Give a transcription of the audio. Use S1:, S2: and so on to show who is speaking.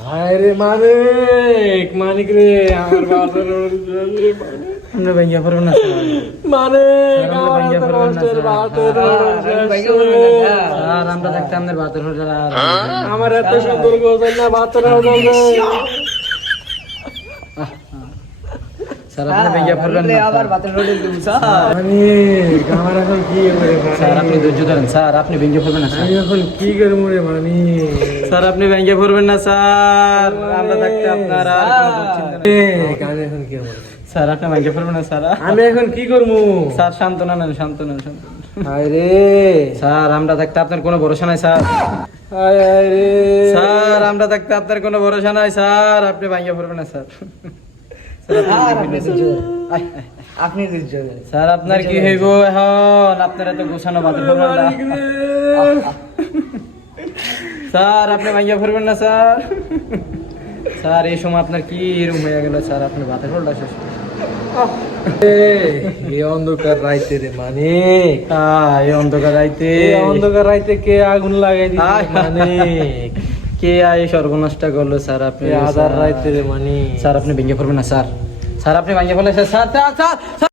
S1: হায় রে মানিক মানিক রে আমার বাসর
S2: আমরা ভেঙে পড়ব না
S1: মানিক
S2: আমরা
S1: এত কষ্টের। বাতের
S2: স্যার আমরা থাকতে আমাদের বাতের হোটেল আর
S1: আমার এত সুন্দর গোসল না বাতের
S2: স্যার আপনি ভেঙে পড়বেন না
S3: আবার
S2: স্যার।
S3: বাতের রোডে দিব স্যার।
S1: মানিক আমার এখন কি করে
S2: স্যার আপনি ধৈর্য ধরেন স্যার আপনি ভেঙে পড়বেন না স্যার।
S1: আমি এখন কি করব রে মানিক
S2: স্যার আপনি ভেঙে পড়বেন না স্যার। আমরা থাকতে আপনার আর কোনো নেই।
S1: এখন কি
S2: স্যার আপনি ভেঙে পড়বেন না স্যার।
S1: আমি এখন কি করব?
S2: স্যার সান্ত্বনা নেন সান্ত্বনা নেন সান্ত্বনা
S1: রে।
S2: স্যার আমরা থাকতে আপনার কোনো ভরসা নাই স্যার। স্যার আমরা থাকতে আপনার কোনো ভরসা নাই স্যার। আপনি ভাঙিয়ে পড়বেন না স্যার, আপনি। স্যার আপনার কি হইব এখন? আপনার এত গোছানো বাতিল করবেন না। স্যার আপনি ভাঙিয়ে পড়বেন না স্যার। স্যার এই সময় আপনার কি এরকম হয়ে গেল স্যার? আপনি বাতিল শেষ
S1: এই অন্ধকার রাইতে রে
S2: এই অন্ধকার রাইতে।
S1: অন্ধকার রাইতে কে আগুন লাগাই
S2: আয়, কে আই সর্বনষ্ট করল স্যার আপনি
S1: আধার রাইতে রে
S2: স্যার আপনি ভেঙে পড়বেন না স্যার। স্যার আপনি ভাঙিয়ে স্যার স্যার স্যার স্যার।